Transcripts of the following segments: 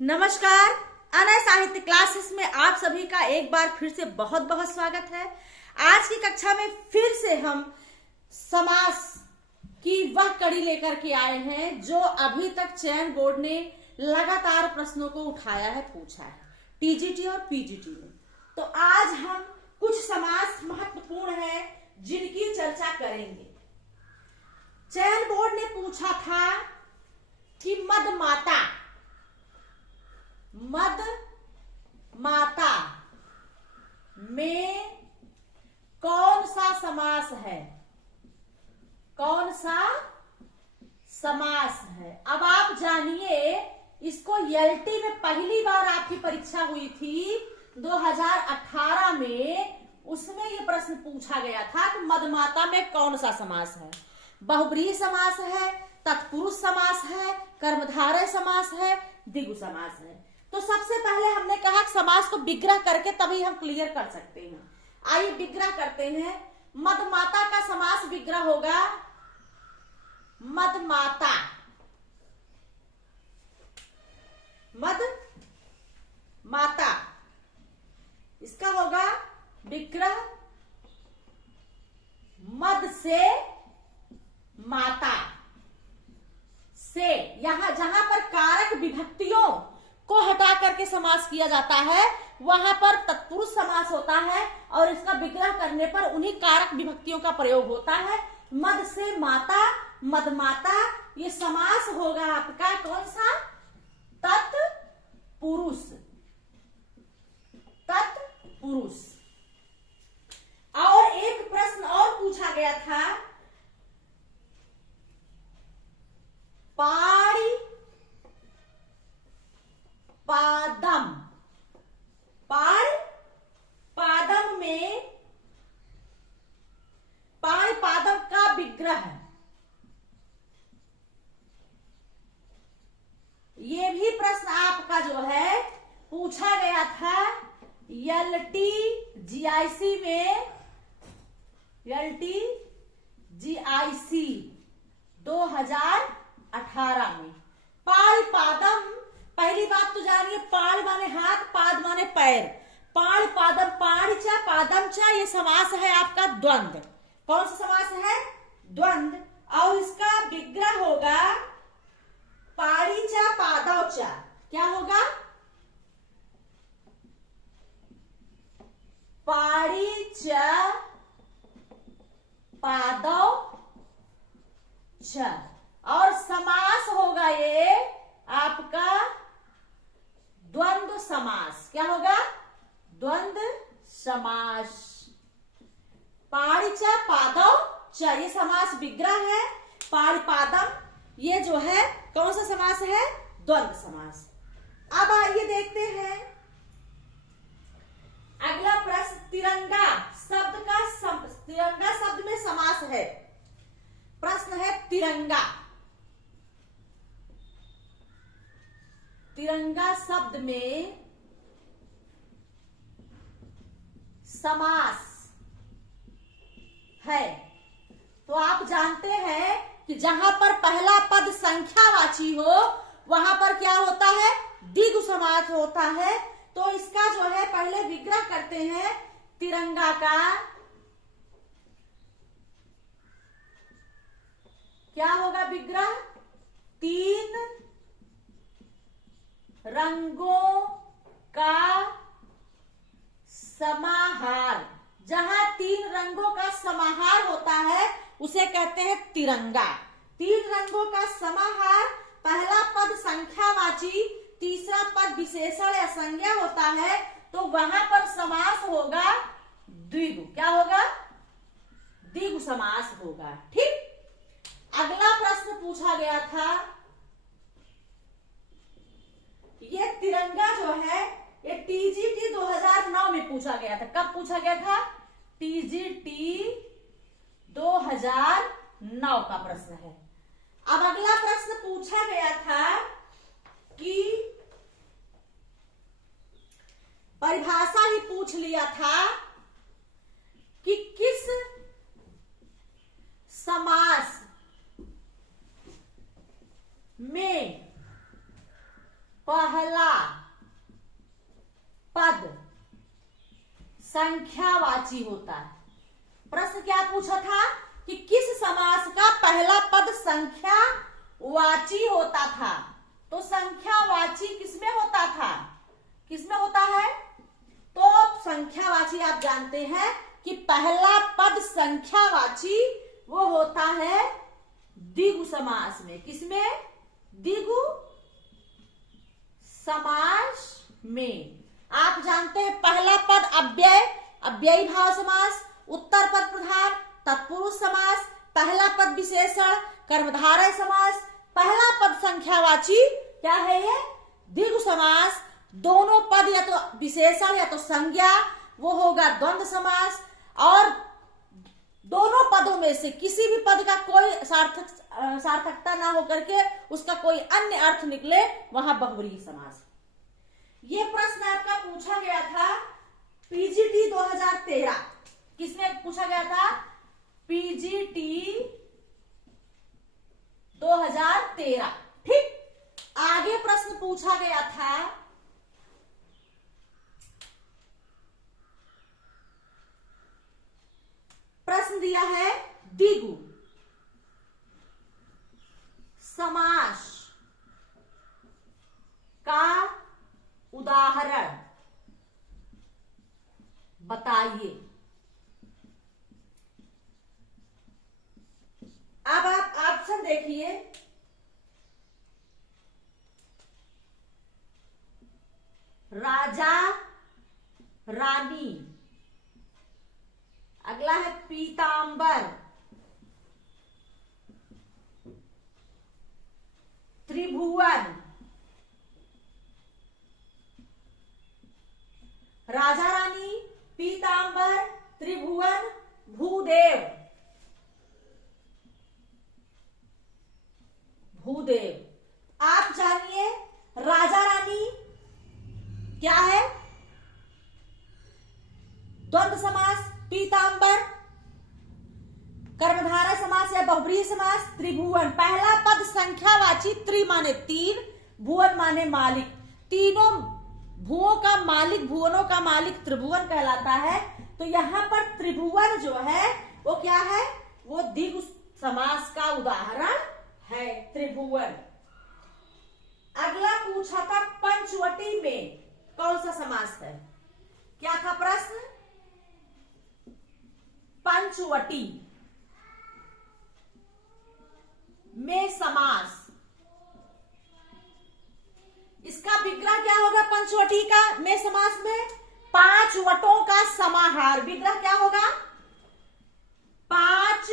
नमस्कार। अनय साहित्य क्लासेस में आप सभी का एक बार फिर से बहुत बहुत स्वागत है। आज की कक्षा में फिर से हम समास की वह कड़ी लेकर के आए हैं जो अभी तक चयन बोर्ड ने लगातार प्रश्नों को उठाया है, पूछा है टीजीटी और पीजीटी में। तो आज हम कुछ समास महत्वपूर्ण है जिनकी चर्चा करेंगे। चयन बोर्ड ने पूछा था कि मद माता में कौन सा समास है, कौन सा समास है। अब आप जानिए, इसको एलटी में पहली बार आपकी परीक्षा हुई थी 2018 में, उसमें यह प्रश्न पूछा गया था कि मदमाता में कौन सा समास है। बहुब्रीहि समास है, तत्पुरुष समास है, कर्मधारय समास है, द्विगु समास है। तो सबसे पहले हमने कहा कि समास को विग्रह करके तभी हम क्लियर कर सकते हैं। आइए विग्रह करते हैं। मदमाता का समास विग्रह होगा मदमाता, मदमाता। इसका होगा विग्रह मद से माता से। यहां जहां पर कारक विभक्तियों को हटा करके समास किया जाता है वहां पर तत्पुरुष समास होता है और इसका विग्रह करने पर उन्हीं कारक विभक्तियों का प्रयोग होता है। मद से माता, मदमाता, ये समास होगा आपका कौन सा, तत्पुरुष, तत्पुरुष। और एक प्रश्न और पूछा गया था, पाणि पादम, पाणि पादम में पाणि पादम का विग्रह, ये भी प्रश्न आपका जो है पूछा गया था एलटी जीआईसी में, एलटी जीआईसी 2018 में। पाणि पादम, पहली बात तो जानिए, पाण माने हाथ, पाद माने पैर। पाण पादम, पाण चा पादम चा, ये समास है आपका द्वंद्व। कौन सा समास है, द्वंद्व। और इसका विग्रह होगा पाणी चा पादव चा। क्या होगा, पाणी चा पादव चा। और समास होगा ये आपका द्वंद्व समास। क्या होगा, द्वंद्व समास। पाणि च पादौ च, ये समास विग्रह है। पाणि पादम, ये जो है कौन सा समास है, द्वंद्व समास। अब आइए देखते हैं अगला प्रश्न। तिरंगा शब्द का तिरंगा शब्द में समास है। प्रश्न है तिरंगा, तिरंगा शब्द में समास है। तो आप जानते हैं कि जहां पर पहला पद संख्यावाची हो वहां पर क्या होता है, द्विगु समास होता है। तो इसका जो है पहले विग्रह करते हैं तिरंगा का। क्या होगा विग्रह, तीन रंगों का समाहार। जहां तीन रंगों का समाहार होता है उसे कहते हैं तिरंगा। तीन रंगों का समाहार, पहला पद संख्यावाची, तीसरा पद विशेषण या संज्ञा होता है, तो वहां पर समास होगा द्विगु। क्या होगा, द्विगु समास होगा। ठीक। अगला प्रश्न पूछा गया था, ये तिरंगा जो है ये टीजीटी 2009 में पूछा गया था। कब पूछा गया था, टीजीटी 2009 का प्रश्न है। अब अगला प्रश्न पूछा गया था कि परिभाषा ही पूछ लिया था कि किस समास में पहला पद संख्यावाची होता है। प्रश्न क्या पूछा था कि किस समास का पहला पद संख्यावाची होता था? तो संख्यावाची किसमें होता था? किसमें होता है? तो संख्यावाची आप जानते हैं कि पहला पद संख्यावाची वो होता है द्विगु समास में। किसमें? द्विगु समास में। आप जानते हैं पहला पद अव्यय, अव्ययी भाव समास, उत्तर पद प्रधान, तत्पुरुष समास, पहला पद विशेषण, कर्मधारय समास, पहला पद संख्यावाची क्या है? ये द्विगु समास। दोनों पद या तो विशेषण या तो संज्ञा, वो होगा द्वंद्व समास। और दोनों पदों में से किसी भी पद का कोई सार्थकता ना होकर के उसका कोई अन्य अर्थ निकले, वहां बहुव्रीहि समास। ये प्रश्न आपका पूछा गया था पीजीटी 2013। किसमें पूछा गया था? पीजीटी 2013। ठीक, आगे प्रश्न पूछा गया था प्रश्न दिया है द्विगु समास का उदाहरण बताइए। अब आप ऑप्शन देखिए। राजा रानी, अगला है पीतांबर, त्रिभुवन, राजा रानी, पीतांबर, त्रिभुवन, भूदेव। भूदेव। आप जानिए राजा रानी क्या है? द्वंद्व समास, पीतांबर कर्मधारय समास या बहुव्रीहि समास, त्रिभुवन पहला पद संख्यावाची, त्रि माने तीन, भुवन माने मालिक। तीनों भुवों का मालिक, भुवनों का मालिक त्रिभुवन कहलाता है। तो यहां पर त्रिभुवन जो है वो क्या है? वो द्विगु समास का उदाहरण है, त्रिभुवन। अगला पूछा था पंचवटी में कौन सा समास है? क्या था प्रश्न? पंचवटी में समास। इसका विग्रह क्या होगा? पंचवटी का में समास में पांच वटों का समाहार। विग्रह क्या होगा? पांच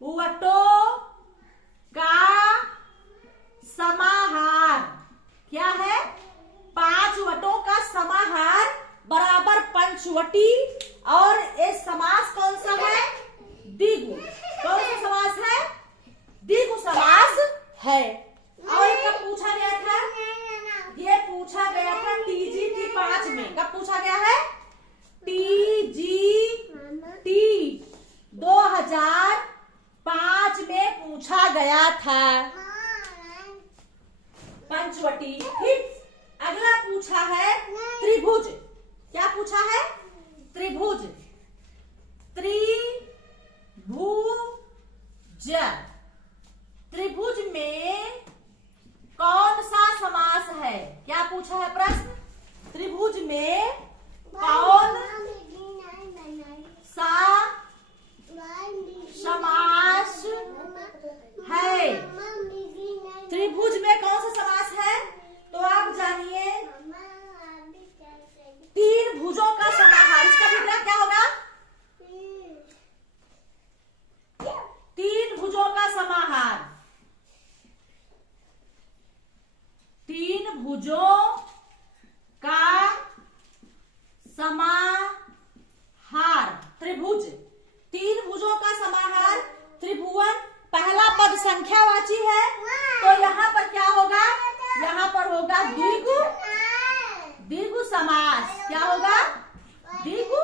वटों का समाहार। क्या है? पांच वटों का समाहार बराबर पंचवटी। और ये समास कौन सा है? द्विगु। कौन सा समास है? द्विगु समास है। और कब पूछा गया था? ये पूछा गया था टीजीटी 5 में। कब पूछा गया है? टीजीटी 2005 में पूछा गया था पंचवटी। ठीक, अगला पूछा है त्रिभुज। क्या पूछा है? त्रिभुज। त्रिभुज। त्रिभुज में कौन सा समास है? क्या पूछा है प्रश्न? त्रिभुज में कौन सा समास है? त्रिभुज में कौन सा समास है? तो आप जानिए तीन भुजों का समाहार। इसका विग्रह क्या होगा? तीन भुजों का समाहार। तीन भुजों का समाहार। त्रिभुज। तीन भुजों का समाहार त्रिभुवन। पहला पद संख्यावाची है, तो यहाँ पर क्या होगा? यहाँ पर होगा द्विगु। द्विगु समास। क्या होगा? द्विगु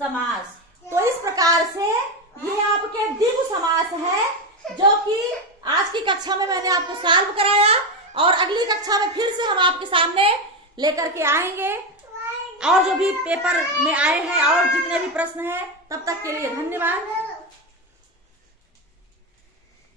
समास। तो इस प्रकार से ये आपके द्विगु समास है, जो कि आज की कक्षा में मैंने आपको सॉल्व कराया। और अगली कक्षा कक्षा में फिर से हम आपके सामने लेकर के आएंगे, और जो भी पेपर में आए हैं और जितने भी प्रश्न हैं, तब तक के लिए धन्यवाद।